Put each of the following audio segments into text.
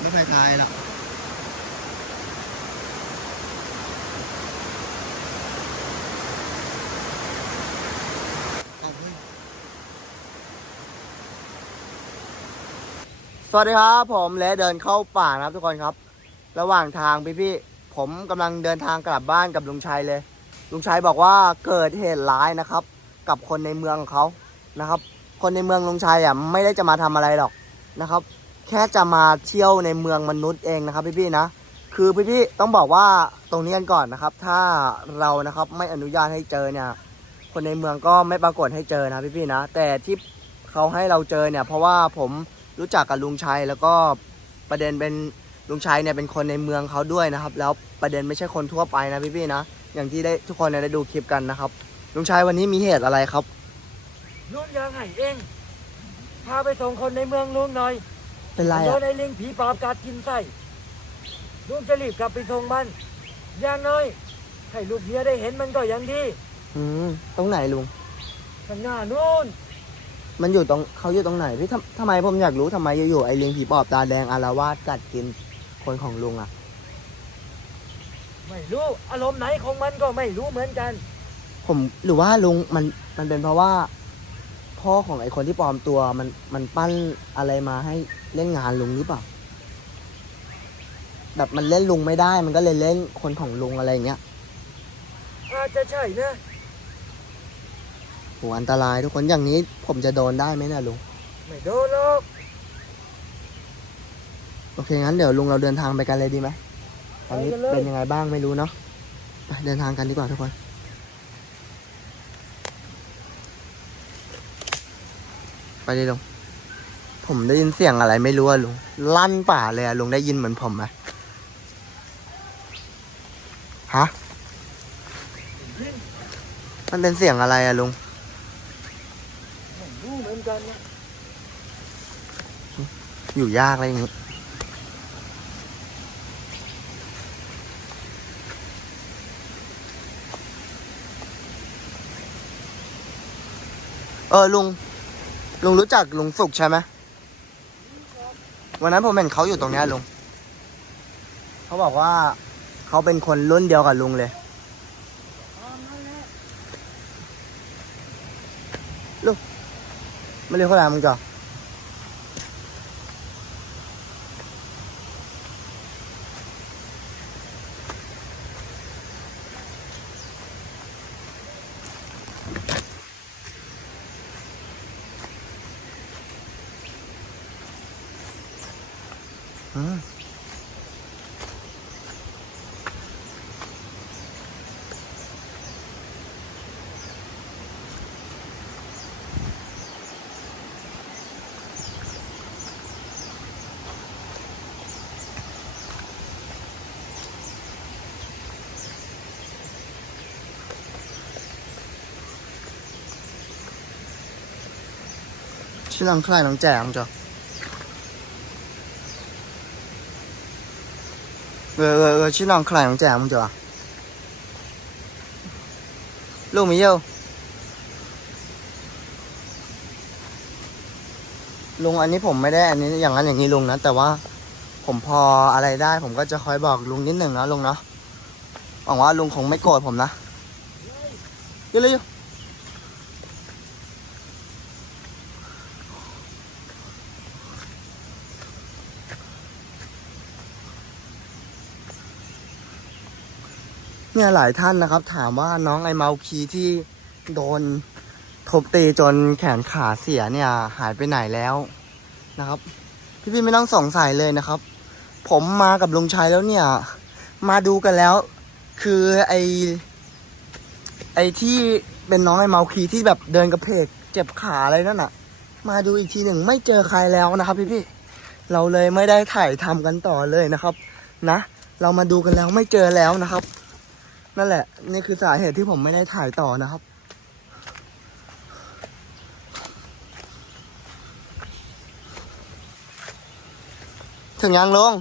ไม่ใครตายหรอกสวัสดีครับผมและเดินเข้าป่านะครับทุกคนครับ ระหว่างทางพี่ๆผมกำลังเดินทางกลับบ้านกับลุงชัยเลย ลุงชัยบอกว่าเกิดเหตุร้ายนะครับ กับคนในเมืองของเขานะครับ คนในเมืองลุงชัยอะไม่ได้จะมาทำอะไรหรอกนะครับ แค่จะมาเที่ยวในเมืองมนุษย์เองนะครับพี่ๆนะ คือพี่ๆต้องบอกว่าตรงนี้กันก่อนนะครับ ถ้าเรานะครับไม่อนุญาตให้เจอเนี่ย คนในเมืองก็ไม่ปรากฏให้เจอนะพี่ๆนะ แต่ที่เขาให้เราเจอเนี่ย เพราะว่าผมรู้จักกับลุงชัยแล้วก็ประเด็นเป็นลุงชัยเนี่ยเป็นคนในเมืองเขาด้วยนะครับ แล้วประเด็นไม่ใช่คนทั่วไปนะพี่ๆนะ อย่างที่ได้ทุกคนเนี่ยได้ดูคลิปกันนะครับ ลุงชัยวันนี้มีเหตุอะไรครับ ลุงยางไห้เอง พาไปส่งคนในเมืองลุงหน่อย เป็นไรโดอะนไอ้ลิงผีปอบกัดกินไส้ลุงจะรีบกลับไปส่งมันอย่างน้อยให้ลูกเมียได้เห็นมันก็ยังดีอืมตรงไหนลุง ข้างหน้านู่นมันอยู่ตรงเขาอยู่ตรงไหนพี่ทำทำไมผมอยากรู้ทำไมอยู่ๆไอ้ลิงผีปอบตาแดงอารวาสกัดกินคนของลุงอะไม่รู้อารมณ์ไหนของมันก็ไม่รู้เหมือนกัน ผมหรือว่าลุงมันมันเป็นเพราะว่า พ่อของไอ้คนที่ปลอมตัวมันมันปั้นอะไรมาให้เล่นงานลุงหรือเปล่า แบบมันเล่นลุงไม่ได้ มันก็เลยเล่นคนของลุงอะไรอย่างเงี้ยอาจจะใช่นะโหอันตรายทุกคนอย่างนี้ผมจะโดนได้ไหมเนี่ยลุงไม่โดนหรอกโอเคงั้นเดี๋ยวลุงเราเดินทางไปกันเลยดีไหมตอนนี้เป็นยังไงบ้างไม่รู้เนาะไปเดินทางกันดีกว่าทุกคน ไปดิลุง ผมได้ยินเสียงอะไรไม่รู้อะลุง ลั่นป่าเลยอะลุงได้ยินเหมือนผมไหมฮะ มันเป็นเสียงอะไรอะลุงไม่รู้เหมือนกันนะอยู่ยากอะไรอย่างงี้เออลุง ลุงรู้จักลุงสุกใช่ไหมวันนั้นผมเห็นเขาอยู่ตรงเนี้ยลุง เขาบอกว่าเขาเป็นคนรุ่นเดียวกับลุงเลย ลุงไม่เรียกเขาอะไรมึงจ้ะ ชื่อน้องใครน้องแจงจ้ะเออเออเออชื่อน้องใครน้องแจงมึงจ้ะลูกมีเยอะลุงอันนี้ผมไม่ได้อันนี้อย่างนั้นอย่างนี้ลุงนะ แต่ว่าผมพออะไรได้ ผมก็จะคอยบอกลุงนิดหนึ่งนะลุงเนาะหวังว่าลุงคงไม่โกรธผมนะเยอะเลย เนี่ยหลายท่านนะครับ ถามว่าน้องไอเมาคีที่โดนทบตีจนแขนขาเสียเนี่ย หายไปไหนแล้วนะครับพี่พี่ๆไม่ต้องสงสัยเลยนะครับ ผมมากับลุงชัยแล้วเนี่ย มาดูกันแล้ว คือไอไอที่เป็นน้องไอเมาคีที่แบบเดินกระเพกเจ็บขาอะไรนั่นน่ะมาดูอีกทีหนึ่งไม่เจอใครแล้วนะครับ พี่พี่เราเลยไม่ได้ถ่ายทำกันต่อเลยนะครับ นะ เรามาดูกันแล้วไม่เจอแล้วนะครับ นั่นแหละ นี่คือสาเหตุที่ผมไม่ได้ถ่ายต่อนะครับ ถึงยังลง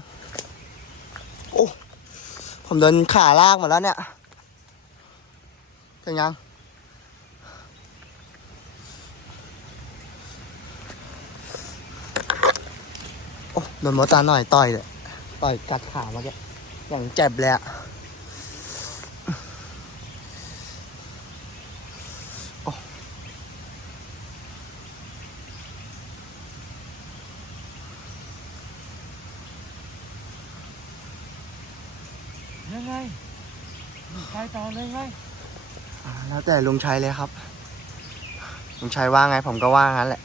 โอ้ ผมโดนขาลากหมดแล้วเนี่ย ถึงยังโอ้โอ้โดนมดตาหน่อยต่อยเลยต่อยกัดขามื่อกี้อย่างเจ็บเลยอะ ยังไงไปต่อเลยไง อ่า แต่ลุงชัยเลยครับ ลุงชัยว่าไงผมก็ว่างั้นแหละ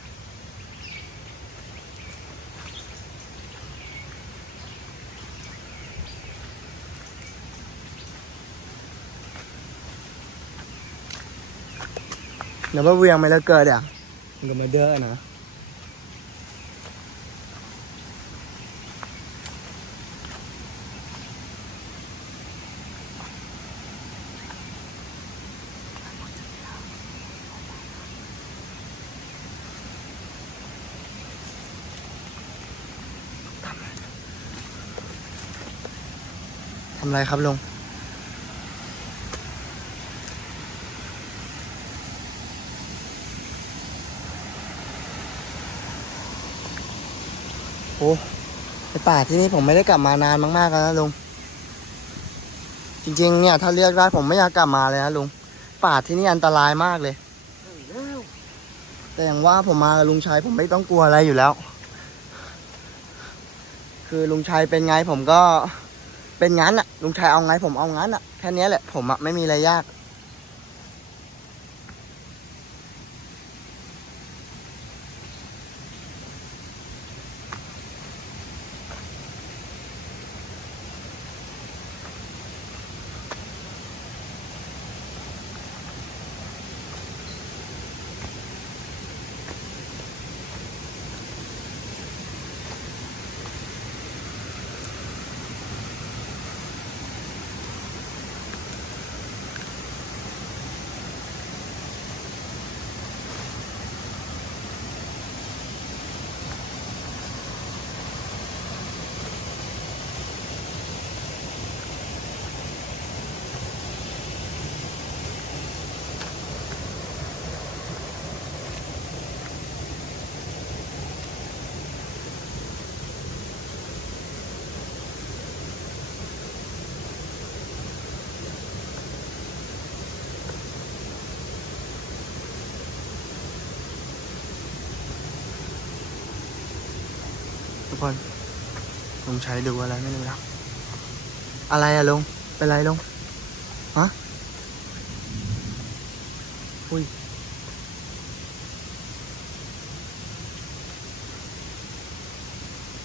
เดี๋ยวว่าเวียงไม่แล้วเกิดอะมันก็มาเด้อนะ ทำไรครับลุงโอ้ในป่าที่นี่ผมไม่ได้กลับมานานมากๆแล้วนะลุง จริงๆ เนี่ยถ้าเลือกได้ผมไม่อยากกลับมาเลยนะลุง ป่าที่นี่อันตรายมากเลยแล้วแต่อย่างว่าผมมากับลุงชัยผมไม่ต้องกลัวอะไรอยู่แล้ว คือลุงชัยเป็นไงผมก็ เป็นงั้นอะลุงชายเอาไงผมเอางั้นอะแค่นี้แหละผมอะไม่มีอะไรยาก ทุกคนลุงชัยดูอะไรไม่รู้แล้วอะไรอะลุงเป็นไรลุงฮะอุ้ย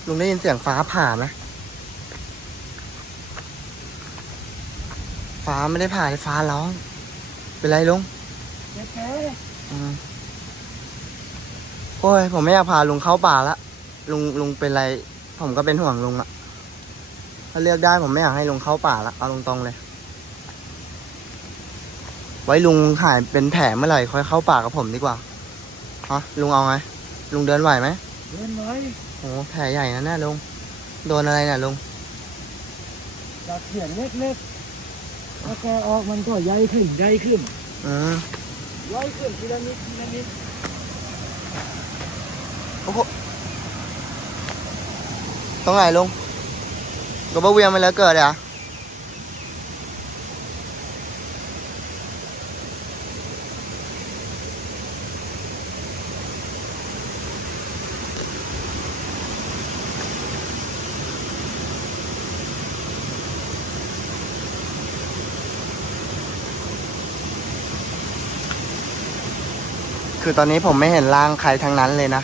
ลุงได้ยินเสียงฟ้าผ่าไหมฟ้าไม่ได้ผ่าเลยฟ้าร้อง เป็นไรลุงแกแกอืมโอ้ย ผมไม่อยากพาลุงเข้าป่าละ ลุงลุงเป็นไร ผมก็เป็นห่วงลุงอะถ้าเลือกได้ผมไม่อยากให้ลุงเข้าป่าละเอาตรงๆเลย ไว้ลุงหายเป็นแผลเมื่อไหร่ค่อยเข้าป่ากับผมดีกว่าฮะลุงเอาไง ลุงเดินไหวไหมเดินไหมโอ้แผลใหญ่นะเนี่ยลุงโดนอะไรเนี่ยลุงจากเขียนเล็กๆถ้าแกออกมันก็ใหญ่ขึ้นใหญ่ขึ้นอืมใหญ่ขึ้นทีละนิดทีละนิดโอ้โห ตรงไหนลุงกบเวียงมันแล้วเกิดอะคือตอนนี้ผมไม่เห็นร่างใครทั้งนั้นเลยนะ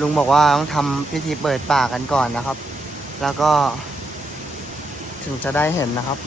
ลุงบอกว่าต้องทำพิธีเปิดป่ากันก่อนนะครับ แล้วก็ถึงจะได้เห็นนะครับ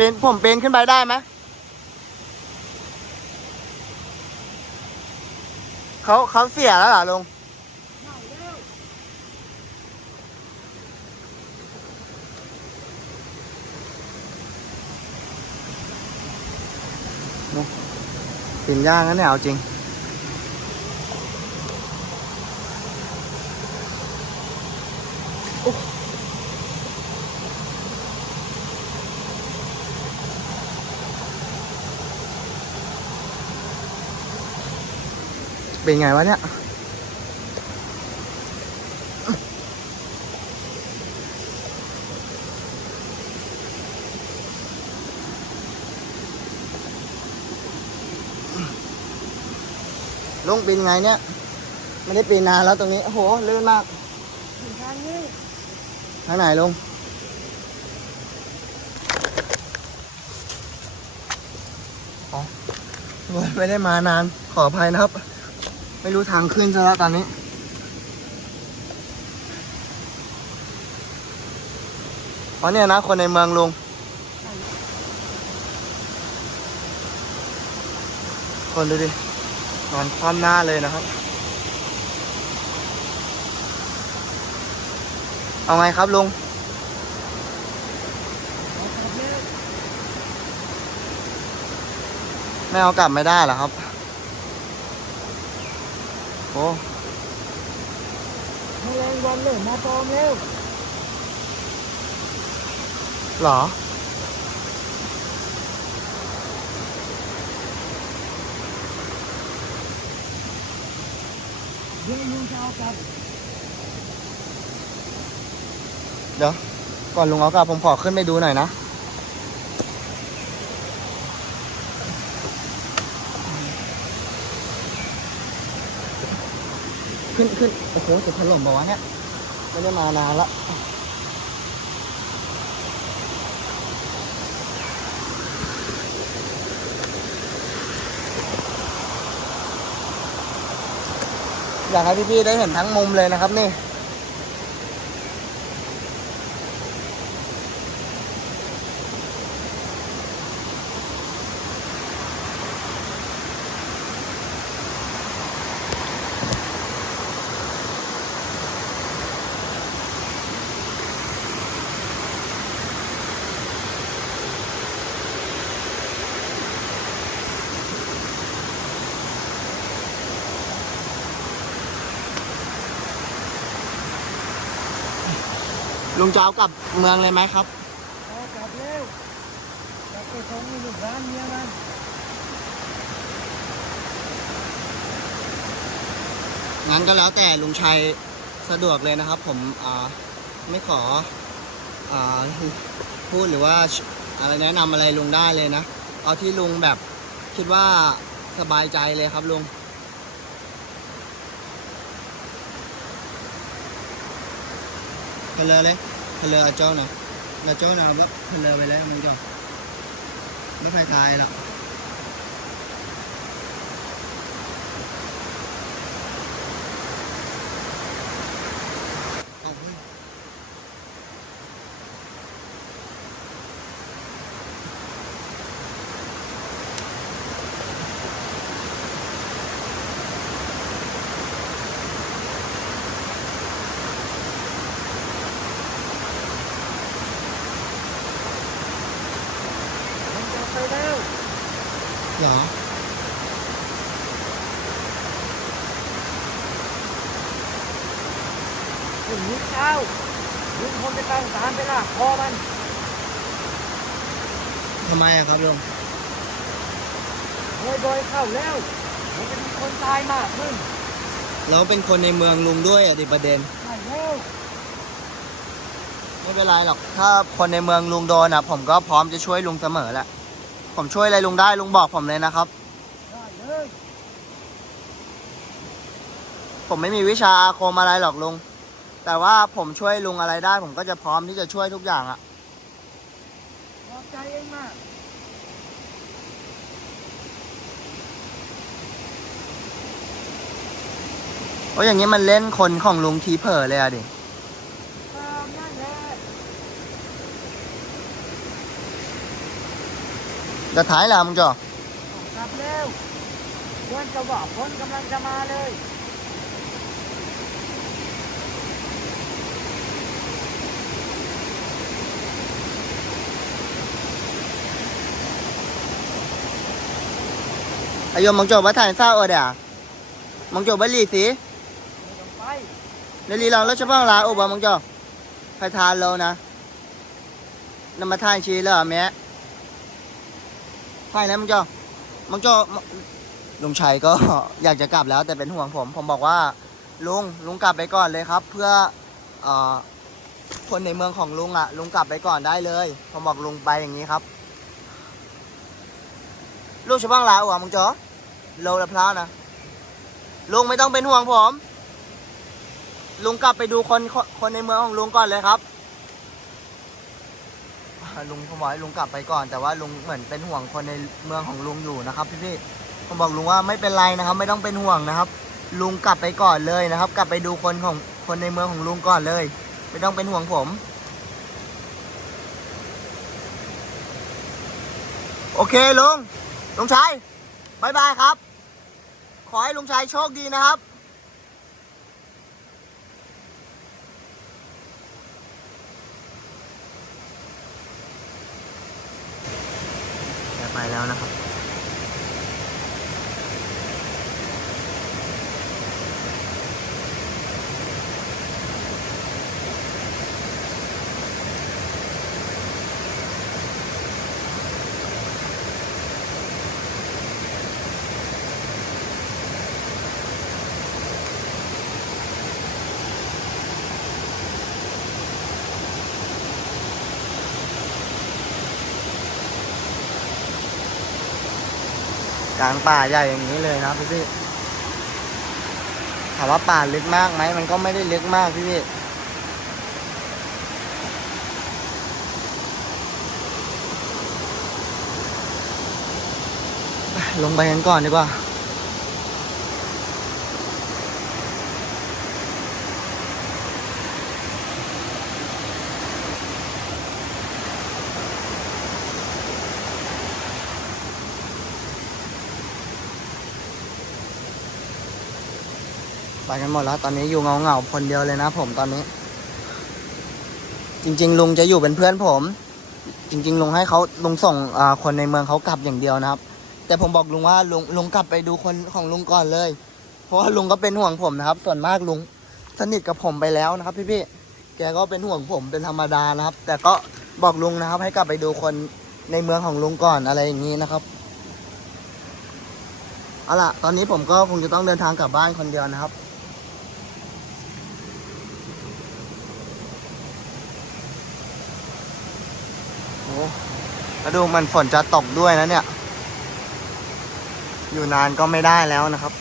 เป็นผมเป็นขึ้นไปได้ไหมเขาเขาเสียแล้วเหรอลุงกินยากนะเนี่ยเอาจริง เป็นไงวะเนี่ยลุงปีนไงเนี่ย ไม่ได้ปีนนานแล้วตรงนี้ โอ้โหลื่นมากถึงทางนี้ทางไหนลุงอ๋อโอ้ยไม่ได้มานานขออภัยนะครับ ไม่รู้ทางขึ้นซะแล้วตอนนี้อ๋อเนี่ยนะ คนในเมืองลุงคนดูดิ นอนคว่ำหน้าเลยนะครับ เอาไงครับลุงไม่เอากลับไม่ได้หรอครับ อ้แมลงวันเลยมาตอมแล้วเหรอ เดี๋ยวลุงจะเอากลับเดี๋ยว ก่อนลุงเอากลับผมขอขึ้นไปดูหน่อยนะ ขึ้นขึ้นโอ้โหจะถล่มบอกว่าวะเนี่ยไม่ได้มานานละอยากให้พี่ๆได้เห็นทั้งมุมเลยนะครับนี่ ลุงจะเอากลับเมืองเลยไหมครับเอากลับแล้วกลับไปส่งให้ลูกร้านเมียมันงั้นก็แล้วแต่ลุงชัยสะดวกเลยนะครับ ผมอ่าไม่ขออ่าพูดหรือว่าอะไรแนะนำอะไรลุงได้เลยนะ เอาที่ลุงแบบคิดว่าสบายใจเลยครับลุง เพลอเลยเพลอเจ้าหน่อกแล้วเจ้าหน่อยแบบเพลอไปเลยมึงจ้ะไม่ใครตายหรอกเอาเฮ้ย มันจะไปแล้ว เหรอพรุ่งนี้เช้าลุงคงจะตั้งศาลไปลากคอมันทำไมอะครับลุงบ่อยๆเข้าแล้วมันจะมีคนตายมากขึ้นแล้วเป็นคนในเมืองลุงด้วยอะดิประเด็นใช่แล้วไม่เป็นไรหรอก ถ้าคนในเมืองลุงโดนอะผมก็พร้อมจะช่วยลุงเสมอแหละ ผมช่วยอะไรลุงได้ลุงบอกผมเลยนะครับ ได้เลยผมไม่มีวิชาอาคมอะไรหรอกลุง แต่ว่าผมช่วยลุงอะไรได้ ผมก็จะพร้อมที่จะช่วยทุกอย่างอะขอบใจเองมากเพราะอย่างนี้มันเล่นคนของลุงทีเผลอเลยอะดิ ตามนั่นแหละ จะท้ายแล้วมึงจ่อกลับแล้ววันจะว่าฝนกำลังจะมาเลยอายุมังโจว่าถ่ายเศร้าเออเดี๋ยวมังโจบัลลีสิไม่ต้องไปในลีลองรถเฉพาะลาโอ้บามังโจใครทานเรานะนำมาถ่ายชีเลยเหรอแม่ ถ่ายแล้วมังโจมังโจลุงชัยก็อยากจะกลับแล้วแต่เป็นห่วงผม ผมบอกว่า ลุงลุงกลับไปก่อนเลยครับ เพื่อเอ่อคนในเมืองของลุงอะ ลุงกลับไปก่อนได้เลย ผมบอกลุงไปอย่างนี้ครับ ลูกชาวบ้านลาวอะมึงจ๋อโลละพร้านะลุงไม่ต้องเป็นห่วงผม ลุงกลับไปดูคนคนในเมืองของลุงก่อนเลยครับ ลุงผมบอกให้ลุงกลับไปก่อน แต่ว่าลุงเหมือนเป็นห่วงคนในเมืองของลุงอยู่นะครับพี่พี่ผมบอกลุงว่าไม่เป็นไรนะครับ ไม่ต้องเป็นห่วงนะครับ ลุงกลับไปก่อนเลยนะครับ กลับไปดูคนของคนในเมืองของลุงก่อนเลย ไม่ต้องเป็นห่วงผม โอเคลุงลุงชัยบายบายครับ ขอให้ลุงชัยโชคดีนะครับ ไปแล้วนะครับ กลางป่าใหญ่อย่างนี้เลยนะพี่พี่ถามว่าป่าลึกมากไหมมันก็ไม่ได้ลึกมากพี่พี่ลงไปกันก่อนดีกว่า ไปกันหมดแล้ว ตอนนี้อยู่เงาเงาคนเดียวเลยนะผมตอนนี้ จริง ๆ ลุงจะอยู่เป็นเพื่อนผม จริง ๆ ลุงให้เขาลุงส่งคนในเมืองเขากลับอย่างเดียวนะครับ แต่ผมบอกลุงว่าลุงลุงกลับไปดูคนของลุงก่อนเลย เพราะว่าลุงก็เป็นห่วงผมนะครับ ส่วนมากลุงสนิทกับผมไปแล้วนะครับ พี่ๆแกก็เป็นห่วงผมเป็นธรรมดานะครับ แต่ก็บอกลุงนะครับ ให้กลับไปดูคนในเมืองของลุงก่อนอะไรอย่างนี้นะครับเอาล่ะ ตอนนี้ผมก็คงจะต้องเดินทางกลับบ้านคนเดียวนะครับ แล้วดูมันฝนจะตกด้วยนะเนี่ย อยู่นานก็ไม่ได้แล้วนะครับ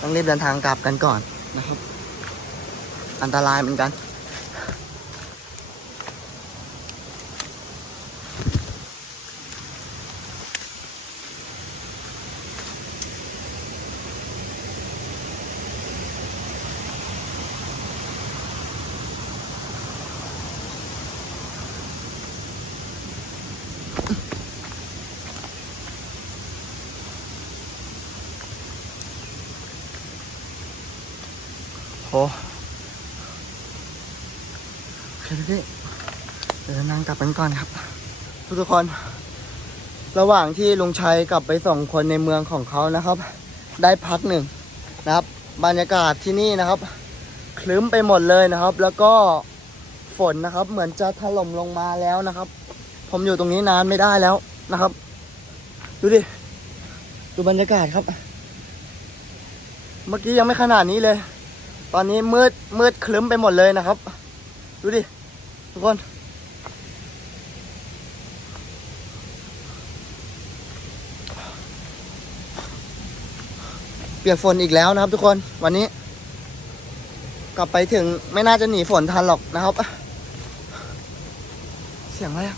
ต้องรีบเดินทางกลับกันก่อนนะครับ อันตรายเหมือนกัน โอ้โอเคพี่เดี๋ยวนั่ง ก่อนครับทุกทุกคน ระหว่างที่ลุงชัยกลับไปส่งคนในเมืองของเขานะครับ ได้พักหนึ่งนะครับ บรรยากาศที่นี่นะครับคลึ้มไปหมดเลยนะครับ แล้วก็ฝนนะครับ เหมือนจะถล่มลงมาแล้วนะครับ ผมอยู่ตรงนี้นานไม่ได้แล้วนะครับ ดูดิ ดูบรรยากาศครับ เมื่อกี้ยังไม่ขนาดนี้เลย ตอนนี้มืดมืดคลึ้มไปหมดเลยนะครับ ดูดิ ทุกคน เปียกฝนอีกแล้วนะครับ ทุกคนวันนี้ กลับไปถึงไม่น่าจะหนีฝนทันหรอกนะครับ เสียงอะไร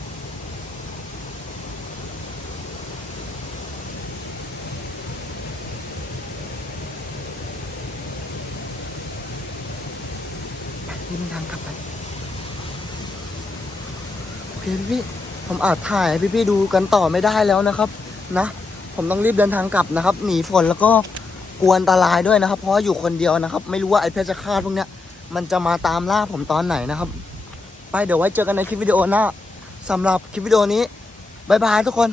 ยินทางกลับไปโอเคพี่พี่ผมอาจถ่ายพี่พี่ดูกันต่อไม่ได้แล้วนะครับ นะ ผมต้องรีบเดินทางกลับนะครับ หนีฝนแล้วก็ กลัวอันตรายด้วยนะครับ เพราะอยู่คนเดียวนะครับ ไม่รู้ว่าไอ้เพชฌฆาตพวกเนี้ย มันจะมาตามล่าผมตอนไหนนะครับ ไปเดี๋ยวไว้เจอกันในคลิปวิดีโอหน้าสำหรับคลิปวิดีโอนี้บายบายทุกคน